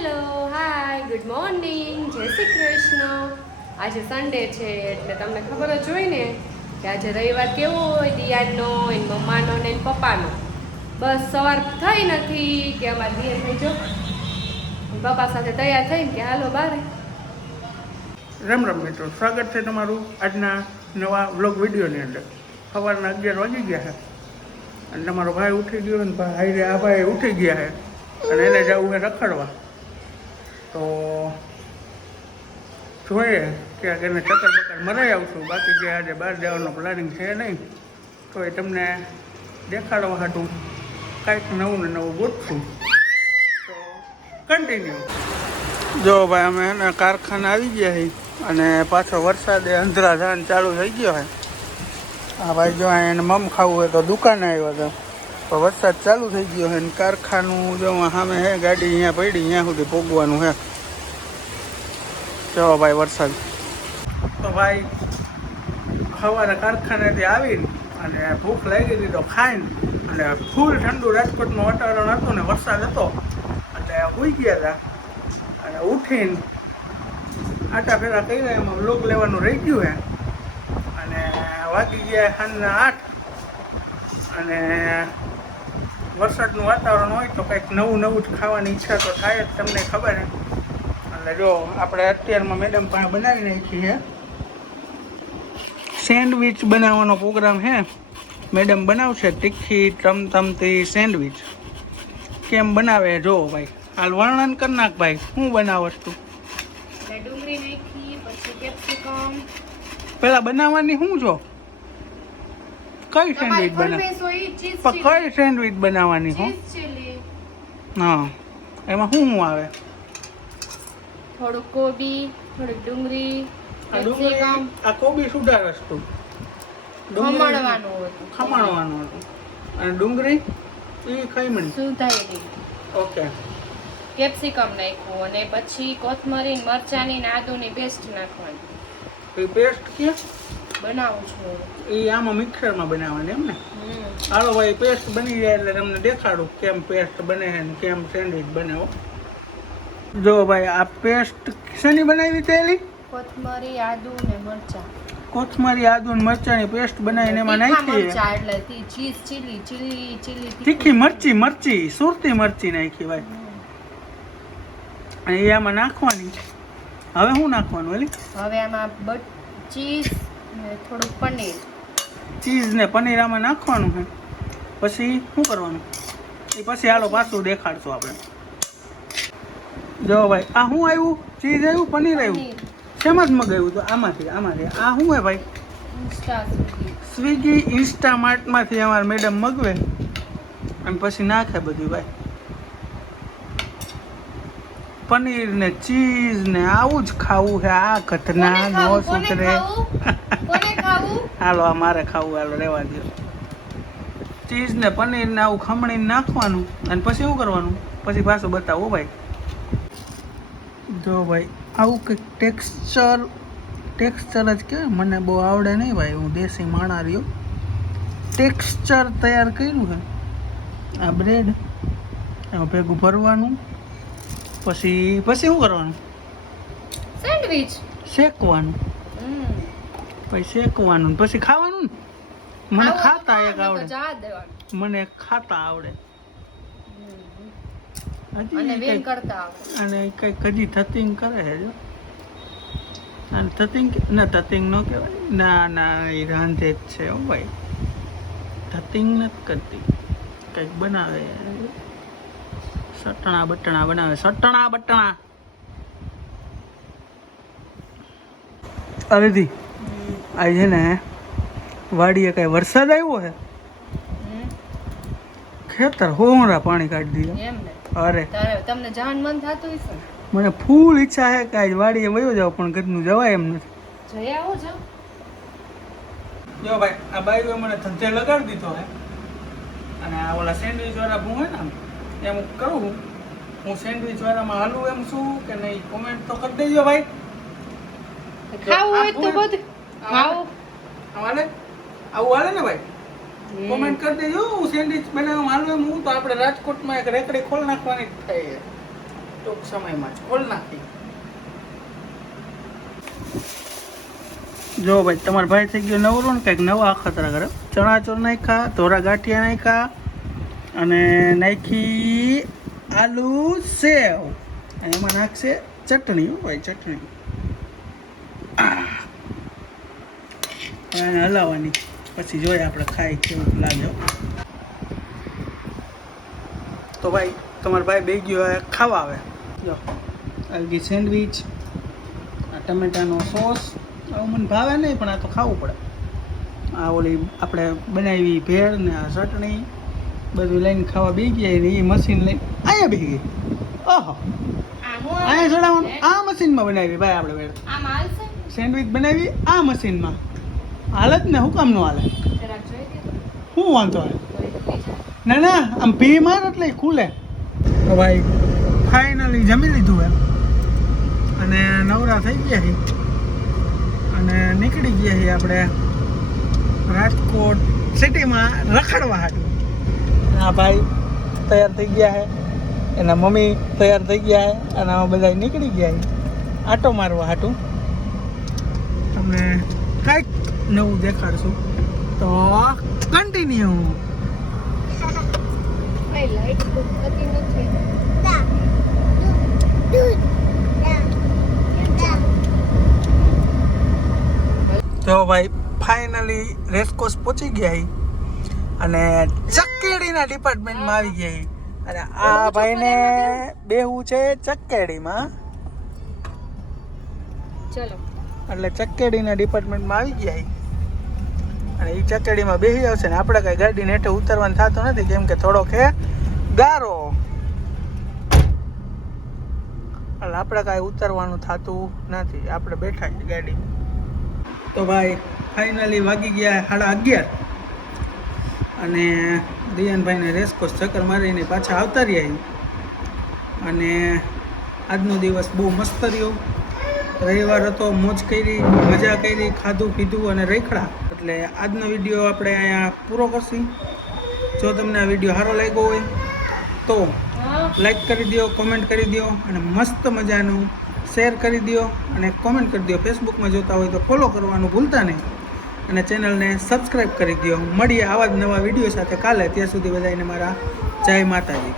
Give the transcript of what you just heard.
Hello hi good morning જય શ્રી કૃષ્ણ. આજે Sunday છે એટલે તમને ખબર જ હોય ને કે આજે રવિવાર કેવો હોય, દિયાનો એની મમ્માનો ને એની પપ્પાનો. બસ સવાર થઈ નથી કે અમારે દિયર થઈ જો પપ્પા સાથે તૈયાર થઈને કે હાલો બારે. રામ રામ મિત્રો, સ્વાગત છે તમારું આજના નવા વ્લોગ વિડીયોની અંદર. સવારના 11 વાગી ગયા છે અને તમારો ભાઈ ઉઠી ગયો ને ભાઈ આ ભાઈ ઉઠી ગયા છે અને એને જવું છે રખડવા. તો જોઈએ ક્યાંક એને ચક્કર બક્કર મરાઈ આવશું. બાકી જે આજે બહાર જવાનો પ્લાનિંગ છે નહીં, તો એ તમને દેખાડવા હાટું કાંઈક નવું ને નવું ગોઠવું. તો કન્ટિન્યુ. જો ભાઈ અમે એને કારખાને આવી ગયા છીએ અને પાછો વરસાદે અંધરાધાન ચાલુ થઈ ગયો છે. હા ભાઈ જો એને મમ ખાવું હોય તો દુકાને આવ્યા હતા, તો વરસાદ ચાલુ થઈ ગયો છે ને કારખાનું જો સામે હે, ગાડી અહીંયા પડી, અહીંયા સુધી પોગવાનું છે. જો ભાઈ વરસાદ. તો ભાઈ સવારે કારખાનેથી આવીને અને ભૂખ લાગી હતી તો ખાઈને અને ફૂલ ઠંડુ રાજકોટનું વાતાવરણ હતું ને વરસાદ હતો એટલે સૂઈ ગયા હતા. અને ઉઠીને આટા ફેરા કર્યા, એમાં વ્લોગ લેવાનું રહી ગયું છે અને વાગી ગયા સાંજના 8 અને વરસાદનું વાતાવરણ હોય તો કંઈક નવું નવું જ ખાવાની ઈચ્છા તો થાય જ, તમને ખબર છે. એટલે જો આપણે અત્યારમાં મેડમ પાસે બનાવી નાખી છે સેન્ડવિચ બનાવવાનો પ્રોગ્રામ છે. મેડમ બનાવશે તીખી ટમટમતી સેન્ડવિચ. કેમ બનાવે જો ભાઈ, હાલ વર્ણન કરી નાખ ભાઈ, શું બનાવ વસ્તુ? ડુંગળી નાખી, પછી કેપ્સિકમ. પેલા બનાવવાની શું છો? કઈ સેન્ડવિચ કઈ સેન્ડવિચ બનાવવાની હો? હા, એમાં શું આવે? થોડું કોબી, થોડી ડુંગળી, કેપ્સિકમ. આ કોબી સુધારસ તું ખમણવાનું હતું અને ડુંગળી એ ખમણી સુધારેલી. ઓકે. કેપ્સિકમ નાખ્યું અને પછી કોથમરી, મરચાની ને આદુની પેસ્ટ નાખવાની. એ પેસ્ટ કે બનાવું છું એ આમાં મિક્સરમાં બનાવવાની એમ ને? હાલો ભાઈ, પેસ્ટ બની જાય એટલે તમને દેખાડું કેમ પેસ્ટ બને છે ને કેમ સેન્ડવિચ બનાવો. જો ભાઈ આ પેસ્ટ શેની બનાવી તેલી? કોથમરી, આદુ ને મરચા. કોથમરી, આદુ ને મરચાની પેસ્ટ બનાવીને એમાં નાખી. મરચા એટલે ચીઝ ચીલી તીખી મરચી સુરતી મરચી નાખી ભાઈ અને એ આમાં નાખવાની. હવે શું નાખવાનું એલી? હવે આમાં ચીઝ ને થોડું પનીર. ચીઝ ને પનીર આમાં નાખવાનું છે. પછી શું કરવાનું એ પછી હાલો પાછું દેખાડશું આપણે. જો ભાઈ આ શું આવ્યું? ચીઝ આવ્યું, પનીર આવ્યું. શેમાં જ મગાવ્યું તો? આમાંથી આ શું હે ભાઈ? સ્વિગી ઇન્સ્ટામાર્ટમાંથી અમારા મેડમ મગવે અને પછી નાખે બધું ભાઈ, પનીર ને ચીઝ ને આવું જ ખાવું છે. આ ઘટના નો સુધરે. હાલો આ મારે ખાવું, હાલો રહેવા દો. ચીઝ ને પનીર ને આવું ખમણીને નાખવાનું અને પછી શું કરવાનું પછી પાછું બતાવો ભાઈ. જો ભાઈ આવું કંઈક ટેક્સચર જ કહેવાય. મને બહુ આવડે નહીં ભાઈ, હું દેશી માણા રહ્યો. ટેક્સચર તૈયાર કર્યું છે. આ બ્રેડ એમાં ભેગું ભરવાનું, પછી શું કરવાનું? સેન્ડવિચ શેકવાનું. પછી શેકવાનું પછી ખાવાનું ને. મને ખાતા એક આવડે, મને ખાતા આવડે અને કંઈક હજી થતિંગ કરે છે જો. અને થતિંગ ન કહેવાય, ના એ રાંધે જ છે હો ભાઈ, થતિંગ નથી કરતી, કંઈક બનાવે. સટણા બટણા બનાવે, સટણા બટણા. અરેધી આ છે ને વાડીએ કઈ વરસાદ આવ્યો છે, ખેતર હોમરા પાણી કાઢી દીધા. અરે તમને જવાનું મન થતું હશે? મને ફૂલ ઈચ્છા છે કે આજ વાડીએ વયો જાવ પણ ઘરનું જવાય એમ નથી. જઈ આવો છો. જો ભાઈ આ બાઈઓએ મને ધંધે લગાડી દીધો હે અને આ ઓલા સેન્ડવિચ વાળા હું હોય ને એમ કરું. હું સેન્ડવિચ વાળામાં હાલું એમ શું કે નહીં કોમેન્ટ તો કરી દેજો ભાઈ. ખાવું હોય તો બધું ખાવું હાલે, આવું હાલે ને ભાઈ? કોમેન્ટ કરી દેજો. હું સેન્ડવિચ બનાવવામાં હાલું એમ હું તો આપણે રાજકોટમાં એક રેકડી ખોલ નાખવાની જ થાય. ટૂંક સમયમાં જ ખોલ નાખી. જો ભાઈ તમારો ભાઈ થઈ ગયો નવરો ને કંઈક નવા અખતરા કરે. ચણાચોર નાખ્યા, ધોરા ગાંઠિયા નાખ્યા અને નાખી આલુ સેવ અને એમાં નાખશે ચટણી. ભાઈ ચટણી એને હલાવવાની, પછી જોઈએ આપણે ખાઈ કેવું લાગે. તો ભાઈ તમારો ભાઈ બે ગયો ખાવા. આવે જો અલગી સેન્ડવીચ, આ ટમેટાનો સોસ. આવું મને ભાવે નહીં પણ આ તો ખાવું પડે. આ ઓલી આપણે બનાવી ભેળ ને આ ચટણી બધું લઈને ખાવા બી ગયા ને એ મશીન લઈને અહીંયા બી ગઈ. ઓહો અહીંયા ચડાવવાનું આ મશીનમાં બનાવી ભાઈ આપણે ભેળ સેન્ડવીચ બનાવી આ મશીનમાં. હાલે જ ને, હું કામ નું હાલે? શું વાંધો હાલે? ના ના આમ ભી માર એટલે ખુલે. તો ભાઈ ફાઇનલી જમી લીધું એમ અને નવરા થઈ ગયા છે અને નીકળી ગયા છીએ આપણે રાજકોટ સિટીમાં રખડવા હાટું. આ ભાઈ તૈયાર થઈ ગયા છે, એના મમ્મી તૈયાર થઈ ગયા છે અને અમે બધા નીકળી ગયા છે આટો મારવા હાટું. તમને કંઈક નવું દેખાડશું તો કન્ટિન્યુ. તો ભાઈ ફાઇનલી રેસકોર્સ પહોંચી ગયા અને ચક્કેડીના ડિપાર્ટમેન્ટમાં આવી ગયા. અને આ ભાઈને બેહવું છે ચક્કેડીમાં. ચલો એટલે ચક્કેડીના ડિપાર્ટમેન્ટમાં આવી ગયા અને એ ચક્કેડીમાં બેસી આવશે ને આપણે કાંઈ ગાડીને હેઠે ઉતરવાનું થતું નથી કેમ કે થોડોક હે ગારો, એટલે આપણે કાંઈ ઉતરવાનું થતું નથી. આપણે બેઠા છીએ ગાડી. તો ભાઈ ફાઇનલી વાગી ગયા 11:30 અને દિયાનભાઈને રેસકોર્સ ચક્કર મારીને પાછા આવતા રહ્યા. અને આજનો દિવસ બહુ મસ્ત રહ્યો. રવિવાર હતો, મોજ કરી, મજા કરી, ખાધું પીધું અને રખડા. એટલે આજનો વિડીયો આપણે અહીંયા પૂરો કરશું. જો તમને આ વિડીયો સારો લાગ્યો હોય તો લાઈક કરી દો, કોમેન્ટ કરી દો અને મસ્ત મજાનું શેર કરી દો અને કોમેન્ટ કરી દો. ફેસબુકમાં જોતા હોય તો ફોલો કરવાનું ભૂલતા નહીં અને ચેનલને સબસ્ક્રાઈબ કરી દો. મળીએ આવા જ નવા વિડીયો સાથે કાલે. ત્યાં સુધી બધાને મારા જય માતાજી.